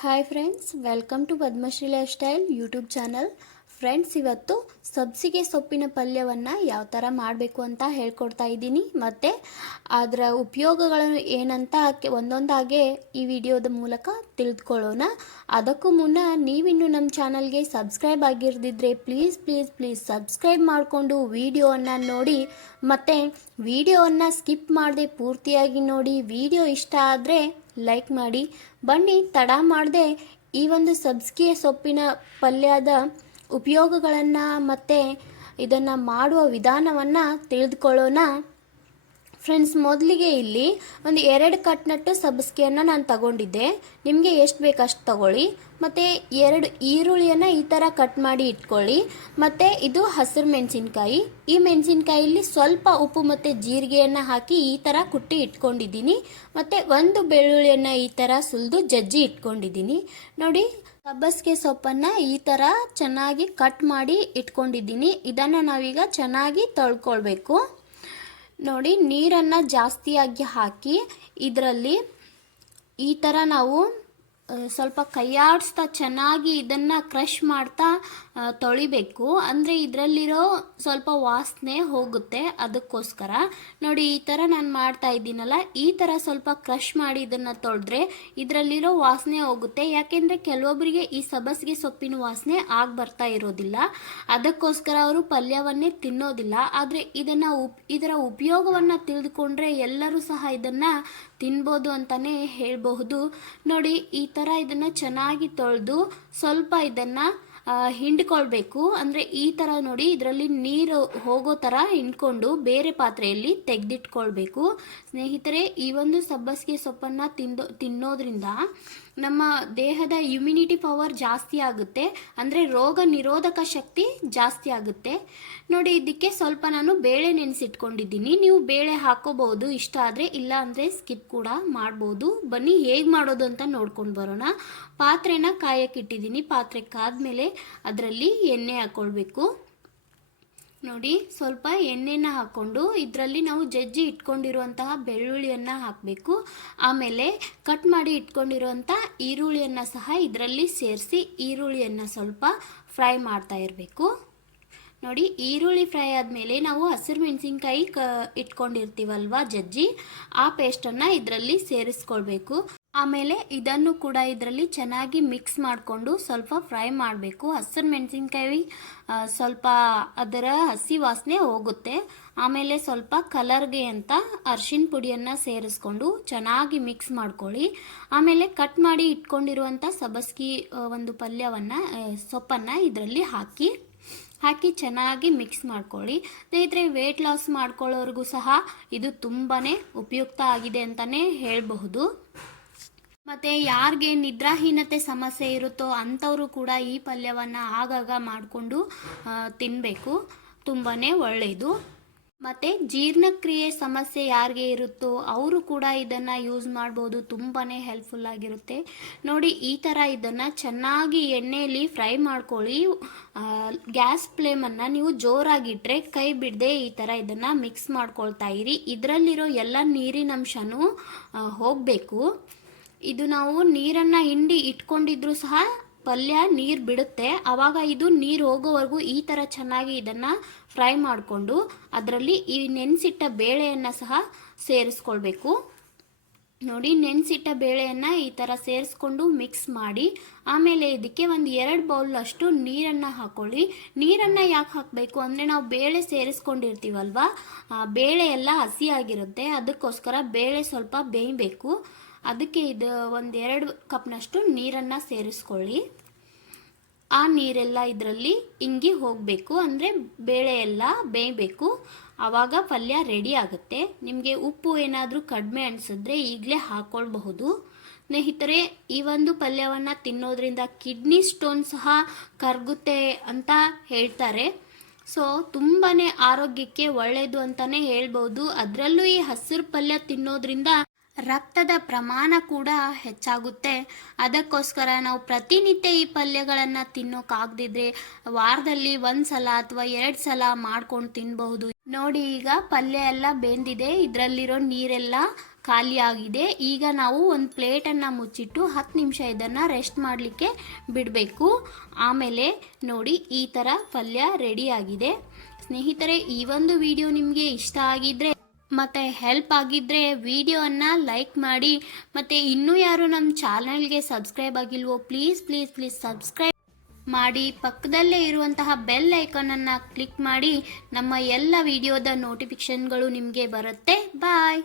Hi friends welcome to Padmashri lifestyle YouTube channel friends ಇವತ್ತು ಸಬ್ಸಿಗೆ ಸೊಪ್ಪಿನ ಪಲ್ಯವನ್ನು ಯಾವ ಥರ ಮಾಡಬೇಕು ಅಂತ ಹೇಳ್ಕೊಡ್ತಾ ಇದ್ದೀನಿ. ಮತ್ತು ಅದರ ಉಪಯೋಗಗಳನ್ನು ಏನಂತ ಒಂದೊಂದಾಗೆ ಈ ವಿಡಿಯೋದ ಮೂಲಕ ತಿಳಿದುಕೊಳ್ಳೋಣ ಅದಕ್ಕೂ ಮುನ್ನ ನೀವಿನ್ನು ನಮ್ಮ ಚಾನಲ್ಗೆ ಸಬ್ಸ್ಕ್ರೈಬ್ ಆಗಿರದಿದ್ದರೆ ಪ್ಲೀಸ್ ಪ್ಲೀಸ್ ಪ್ಲೀಸ್ ಸಬ್ಸ್ಕ್ರೈಬ್ ಮಾಡಿಕೊಂಡು ವಿಡಿಯೋವನ್ನು ನೋಡಿ. ಮತ್ತು ವಿಡಿಯೋವನ್ನು ಸ್ಕಿಪ್ ಮಾಡದೆ ಪೂರ್ತಿಯಾಗಿ ನೋಡಿ. ವಿಡಿಯೋ ಇಷ್ಟ ಆದರೆ ಲೈಕ್ ಮಾಡಿ. ಬನ್ನಿ, ತಡ ಮಾಡದೆ ಈ ಒಂದು ಸಬ್ಸ್ಕಿಯ ಸೊಪ್ಪಿನ ಪಲ್ಯದ ಉಪಯೋಗಗಳನ್ನು ಮತ್ತು ಇದನ್ನು ಮಾಡುವ ವಿಧಾನವನ್ನು ತಿಳಿದುಕೊಳ್ಳೋಣ. ಫ್ರೆಂಡ್ಸ್, ಮೊದಲಿಗೆ ಇಲ್ಲಿ ಒಂದು ಎರಡು ಕಟ್ನಟ್ಟು ಸಬ್ಬಸಿಗೆಯನ್ನು ನಾನು ತಗೊಂಡಿದ್ದೆ. ನಿಮಗೆ ಎಷ್ಟು ಬೇಕು ಅಷ್ಟು ತಗೊಳ್ಳಿ. ಮತ್ತು ಎರಡು ಈರುಳ್ಳಿಯನ್ನು ಈ ಥರ ಕಟ್ ಮಾಡಿ ಇಟ್ಕೊಳ್ಳಿ. ಮತ್ತು ಇದು ಹಸಿರು ಮೆಣಸಿನ್ಕಾಯಿ. ಈ ಮೆಣಸಿನ್ಕಾಯಲ್ಲಿ ಸ್ವಲ್ಪ ಉಪ್ಪು ಮತ್ತು ಜೀರಿಗೆಯನ್ನು ಹಾಕಿ ಈ ಥರ ಕುಟ್ಟಿ ಇಟ್ಕೊಂಡಿದ್ದೀನಿ. ಮತ್ತು ಒಂದು ಬೆಳ್ಳುಳ್ಳಿಯನ್ನು ಈ ಥರ ಸುಲಿದು ಜಜ್ಜಿ ಇಟ್ಕೊಂಡಿದ್ದೀನಿ. ನೋಡಿ, ಸಬ್ಬಸಿಗೆ ಸೊಪ್ಪನ್ನು ಈ ಥರ ಚೆನ್ನಾಗಿ ಕಟ್ ಮಾಡಿ ಇಟ್ಕೊಂಡಿದ್ದೀನಿ. ಇದನ್ನು ನಾವೀಗ ಚೆನ್ನಾಗಿ ತೊಳ್ಕೊಳ್ಬೇಕು. ನೋಡಿ ನೀರನ್ನು ಜಾಸ್ತಿಯಾಗಿ ಹಾಕಿ ಇದರಲ್ಲಿ ಈ ಥರ ನಾವು ಸ್ವಲ್ಪ ಕೈಯಾಡಿಸ್ತಾ ಚೆನ್ನಾಗಿ ಇದನ್ನು ಕ್ರಷ್ ಮಾಡ್ತಾ ತೊಳಿಬೇಕು. ಅಂದರೆ ಇದರಲ್ಲಿರೋ ಸ್ವಲ್ಪ ವಾಸನೆ ಹೋಗುತ್ತೆ ಅದಕ್ಕೋಸ್ಕರ. ನೋಡಿ, ಈ ಥರ ನಾನು ಮಾಡ್ತಾ ಇದ್ದೀನಲ್ಲ, ಈ ಥರ ಸ್ವಲ್ಪ ಕ್ರಷ್ ಮಾಡಿ ಇದನ್ನು ತೊಳೆದ್ರೆ ಇದರಲ್ಲಿರೋ ವಾಸನೆ ಹೋಗುತ್ತೆ. ಯಾಕೆಂದರೆ ಕೆಲವೊಬ್ಬರಿಗೆ ಈ ಸಬಸಿಗೆ ಸೊಪ್ಪಿನ ವಾಸನೆ ಆಗಿ ಬರ್ತಾ ಇರೋದಿಲ್ಲ. ಅದಕ್ಕೋಸ್ಕರ ಅವರು ಪಲ್ಯವನ್ನೇ ತಿನ್ನೋದಿಲ್ಲ. ಆದರೆ ಇದನ್ನು ಉಪ್, ಇದರ ಉಪಯೋಗವನ್ನು ತಿಳಿದುಕೊಂಡ್ರೆ ಎಲ್ಲರೂ ಸಹ ಇದನ್ನು ತಿನ್ಬೋದು ಅಂತಲೇ ಹೇಳಬಹುದು. ನೋಡಿ, ಈ ಥರ ಇದನ್ನು ಚೆನ್ನಾಗಿ ತೊಳೆದು ಸ್ವಲ್ಪ ಇದನ್ನು ಹಿಂಡ್ಕೊಳ್ಬೇಕು. ಅಂದರೆ ಈ ಥರ ನೋಡಿ, ಇದರಲ್ಲಿ ನೀರು ಹೋಗೋ ಥರ ಹಿಂಡ್ಕೊಂಡು ಬೇರೆ ಪಾತ್ರೆಯಲ್ಲಿ ತೆಗೆದಿಟ್ಕೊಳ್ಬೇಕು. ಸ್ನೇಹಿತರೆ, ಈ ಒಂದು ಸಬ್ಬಸಿಗೆ ಸೊಪ್ಪನ್ನು ತಿಂದು, ತಿನ್ನೋದ್ರಿಂದ ನಮ್ಮ ದೇಹದ ಇಮ್ಯುನಿಟಿ ಪವರ್ ಜಾಸ್ತಿ ಆಗುತ್ತೆ. ಅಂದರೆ ರೋಗ ನಿರೋಧಕ ಶಕ್ತಿ ಜಾಸ್ತಿ ಆಗುತ್ತೆ. ನೋಡಿ, ಇದಕ್ಕೆ ಸ್ವಲ್ಪ ನಾನು ಬೇಳೆ ನೆನೆಸಿಟ್ಕೊಂಡಿದ್ದೀನಿ. ನೀವು ಬೇಳೆ ಹಾಕೋಬಹುದು, ಇಷ್ಟ ಆದರೆ ಇಲ್ಲ ಅಂದರೆ ಸ್ಕಿಪ್ ಕೂಡ ಮಾಡ್ಬೋದು. ಬನ್ನಿ, ಹೇಗೆ ಮಾಡೋದು ಅಂತ ನೋಡ್ಕೊಂಡು ಬರೋಣ. ಪಾತ್ರೆನ ಕಾಯಕ್ಕಿಟ್ಟಿದ್ದೀನಿ ಪಾತ್ರೆ ಕಾದ್ಮೇಲೆ ಅದರಲ್ಲಿ ಎಣ್ಣೆ ಹಾಕ್ಕೊಳ್ಬೇಕು ನೋಡಿ, ಸ್ವಲ್ಪ ಎಣ್ಣೆನ ಹಾಕ್ಕೊಂಡು ಇದರಲ್ಲಿ ನಾವು ಜಜ್ಜಿ ಇಟ್ಕೊಂಡಿರುವಂತಹ ಬೆಳ್ಳುಳ್ಳಿಯನ್ನು ಹಾಕಬೇಕು. ಆಮೇಲೆ ಕಟ್ ಮಾಡಿ ಇಟ್ಕೊಂಡಿರುವಂಥ ಈರುಳ್ಳಿಯನ್ನು ಸಹ ಇದರಲ್ಲಿ ಸೇರಿಸಿ ಈರುಳ್ಳಿಯನ್ನು ಸ್ವಲ್ಪ ಫ್ರೈ ಮಾಡ್ತಾ ಇರಬೇಕು. ನೋಡಿ, ಈರುಳ್ಳಿ ಫ್ರೈ ಆದಮೇಲೆ ನಾವು ಹಸಿರು ಮೆಣಸಿನ್ಕಾಯಿ ಕ ಇಟ್ಕೊಂಡಿರ್ತೀವಲ್ವ ಜಜ್ಜಿ? ಆ ಪೇಸ್ಟನ್ನು ಇದರಲ್ಲಿ ಸೇರಿಸ್ಕೊಳ್ಬೇಕು. ಆಮೇಲೆ ಇದನ್ನು ಕೂಡ ಇದರಲ್ಲಿ ಚೆನ್ನಾಗಿ ಮಿಕ್ಸ್ ಮಾಡಿಕೊಂಡು ಸ್ವಲ್ಪ ಫ್ರೈ ಮಾಡಬೇಕು. ಹಸಿರು ಮೆಣಸಿನ್ಕಾಯಿ ಸ್ವಲ್ಪ ಅದರ ಹಸಿ ವಾಸನೆ ಹೋಗುತ್ತೆ. ಆಮೇಲೆ ಸ್ವಲ್ಪ ಕಲರ್ಗೆ ಅಂತ ಅರ್ಶಿನ ಪುಡಿಯನ್ನು ಸೇರಿಸ್ಕೊಂಡು ಚೆನ್ನಾಗಿ ಮಿಕ್ಸ್ ಮಾಡ್ಕೊಳ್ಳಿ. ಆಮೇಲೆ ಕಟ್ ಮಾಡಿ ಇಟ್ಕೊಂಡಿರುವಂಥ ಸಬಸ್ಕಿ ಒಂದು ಪಲ್ಯವನ್ನು ಸೊಪ್ಪನ್ನು ಇದರಲ್ಲಿ ಹಾಕಿ ಹಾಕಿ ಚೆನ್ನಾಗಿ ಮಿಕ್ಸ್ ಮಾಡ್ಕೊಳ್ಳಿ. ಸ್ನೇಹಿತರೆ ವೇಟ್ ಲಾಸ್ ಮಾಡ್ಕೊಳ್ಳೋರಿಗೂ ಸಹ ಇದು ತುಂಬಾ ಉಪಯುಕ್ತ ಆಗಿದೆ ಅಂತಲೇ ಹೇಳಬಹುದು. ಮತ್ತು ಯಾರಿಗೆ ನಿದ್ರಾಹೀನತೆ ಸಮಸ್ಯೆ ಇರುತ್ತೋ ಅಂಥವರು ಕೂಡ ಈ ಪಲ್ಯವನ್ನು ಆಗಾಗ ಮಾಡಿಕೊಂಡು ತಿನ್ನಬೇಕು ತುಂಬಾ ಒಳ್ಳೆಯದು ಮತ್ತು ಜೀರ್ಣಕ್ರಿಯೆ ಸಮಸ್ಯೆ ಯಾರಿಗೆ ಇರುತ್ತೋ ಅವರು ಕೂಡ ಇದನ್ನು ಯೂಸ್ ಮಾಡ್ಬೋದು. ತುಂಬಾ ಹೆಲ್ಪ್ಫುಲ್ ಆಗಿರುತ್ತೆ. ನೋಡಿ, ಈ ಥರ ಇದನ್ನು ಚೆನ್ನಾಗಿ ಎಣ್ಣೆಯಲ್ಲಿ ಫ್ರೈ ಮಾಡ್ಕೊಳ್ಳಿ. ಗ್ಯಾಸ್ ಫ್ಲೇಮನ್ನು ನೀವು ಜೋರಾಗಿಟ್ಟರೆ ಕೈ ಬಿಡದೆ ಈ ಥರ ಇದನ್ನು ಮಿಕ್ಸ್ ಮಾಡ್ಕೊಳ್ತಾ ಇರಿ. ಇದರಲ್ಲಿರೋ ಎಲ್ಲ ನೀರಿನಂಶನೂ ಹೋಗಬೇಕು. ಇದು ನಾವು ನೀರನ್ನು ಹಿಂಡಿ ಇಟ್ಕೊಂಡಿದ್ರು ಸಹ ಪಲ್ಯ ನೀರು ಬಿಡುತ್ತೆ. ಆವಾಗ ಇದು ನೀರು ಹೋಗೋವರೆಗೂ ಈ ಥರ ಚೆನ್ನಾಗಿ ಇದನ್ನು ಫ್ರೈ ಮಾಡಿಕೊಂಡು ಅದರಲ್ಲಿ ಈ ನೆನೆಸಿಟ್ಟ ಬೇಳೆಯನ್ನು ಸಹ ಸೇರಿಸ್ಕೊಳ್ಬೇಕು. ನೋಡಿ, ನೆನೆಸಿಟ್ಟ ಬೇಳೆಯನ್ನು ಈ ಥರ ಸೇರಿಸ್ಕೊಂಡು ಮಿಕ್ಸ್ ಮಾಡಿ ಆಮೇಲೆ ಇದಕ್ಕೆ ಒಂದು ಎರಡು ಬೌಲಷ್ಟು ನೀರನ್ನು ಹಾಕೊಳ್ಳಿ. ನೀರನ್ನು ಯಾಕೆ ಹಾಕಬೇಕು ಅಂದರೆ ನಾವು ಬೇಳೆ ಸೇರಿಸ್ಕೊಂಡಿರ್ತೀವಲ್ವ? ಬೇಳೆ ಎಲ್ಲ ಹಸಿಯಾಗಿರುತ್ತೆ ಅದಕ್ಕೋಸ್ಕರ ಬೇಳೆ ಸ್ವಲ್ಪ ಬೇಯಬೇಕು. ಅದಕ್ಕೆ ಇದು ಒಂದೆರಡು ಕಪ್ನಷ್ಟು ನೀರನ್ನು ಸೇರಿಸ್ಕೊಳ್ಳಿ. ಆ ನೀರೆಲ್ಲ ಇದರಲ್ಲಿ ಇಂಗಿ ಹೋಗಬೇಕು, ಅಂದರೆ ಬೇಳೆ ಎಲ್ಲ ಬೇಯಬೇಕು. ಆವಾಗ ಪಲ್ಯ ರೆಡಿ ಆಗುತ್ತೆ. ನಿಮಗೆ ಉಪ್ಪು ಏನಾದರೂ ಕಡಿಮೆ ಅನಿಸಿದ್ರೆ ಈಗಲೇ ಹಾಕ್ಕೊಳ್ಬಹುದು ಸ್ನೇಹಿತರೆ, ಈ ಒಂದು ಪಲ್ಯವನ್ನು ತಿನ್ನೋದ್ರಿಂದ ಕಿಡ್ನಿ ಸ್ಟೋನ್ ಸಹ ಕರಗುತ್ತೆ ಅಂತ ಹೇಳ್ತಾರೆ. ಸೊ ತುಂಬಾ ಆರೋಗ್ಯಕ್ಕೆ ಒಳ್ಳೆಯದು ಅಂತಲೇ ಹೇಳ್ಬೋದು ಅದರಲ್ಲೂ ಈ ಹಸಿರು ಪಲ್ಯ ತಿನ್ನೋದ್ರಿಂದ ರಕ್ತದ ಪ್ರಮಾಣ ಕೂಡ ಹೆಚ್ಚಾಗುತ್ತೆ. ಅದಕ್ಕೋಸ್ಕರ ನಾವು ಪ್ರತಿನಿತ್ಯ ಈ ಪಲ್ಯಗಳನ್ನು ತಿನ್ನೋಕ್ಕಾಗದಿದ್ರೆ ವಾರದಲ್ಲಿ ಒಂದು ಸಲ ಅಥವಾ ಎರಡು ಸಲ ಮಾಡ್ಕೊಂಡು ತಿನ್ನಬಹುದು ನೋಡಿ ಈಗ ಪಲ್ಯ ಎಲ್ಲ ಬೆಂದಿದೆ. ಇದರಲ್ಲಿರೋ ನೀರೆಲ್ಲ ಖಾಲಿಯಾಗಿದೆ ಈಗ ನಾವು ಒಂದು ಪ್ಲೇಟನ್ನು ಮುಚ್ಚಿಟ್ಟು ಹತ್ತು ನಿಮಿಷ ಇದನ್ನು ರೆಸ್ಟ್ ಮಾಡಲಿಕ್ಕೆ ಬಿಡಬೇಕು. ಆಮೇಲೆ ನೋಡಿ ಈ ಥರ ಪಲ್ಯ ರೆಡಿಯಾಗಿದೆ ಸ್ನೇಹಿತರೆ, ಈ ಒಂದು ವಿಡಿಯೋ ನಿಮಗೆ ಇಷ್ಟ ಆಗಿದ್ರೆ ಮತ್ತು ಹೆಲ್ಪ್ ಆಗಿದ್ದರೆ ವಿಡಿಯೋವನ್ನು ಲೈಕ್ ಮಾಡಿ, ಮತ್ತು ಇನ್ನೂ ಯಾರು ನಮ್ಮ ಚಾನಲ್ಗೆ ಸಬ್ಸ್ಕ್ರೈಬ್ ಆಗಿಲ್ವೋ ಪ್ಲೀಸ್ ಪ್ಲೀಸ್ ಪ್ಲೀಸ್ ಸಬ್ಸ್ಕ್ರೈಬ್ ಮಾಡಿ, ಪಕ್ಕದಲ್ಲೇ ಇರುವಂತಹ ಬೆಲ್ ಐಕಾನನ್ನು ಕ್ಲಿಕ್ ಮಾಡಿ, ನಮ್ಮ ಎಲ್ಲ ವಿಡಿಯೋದ ನೋಟಿಫಿಕೇಷನ್ಗಳು ನಿಮಗೆ ಬರುತ್ತೆ. ಬಾಯ್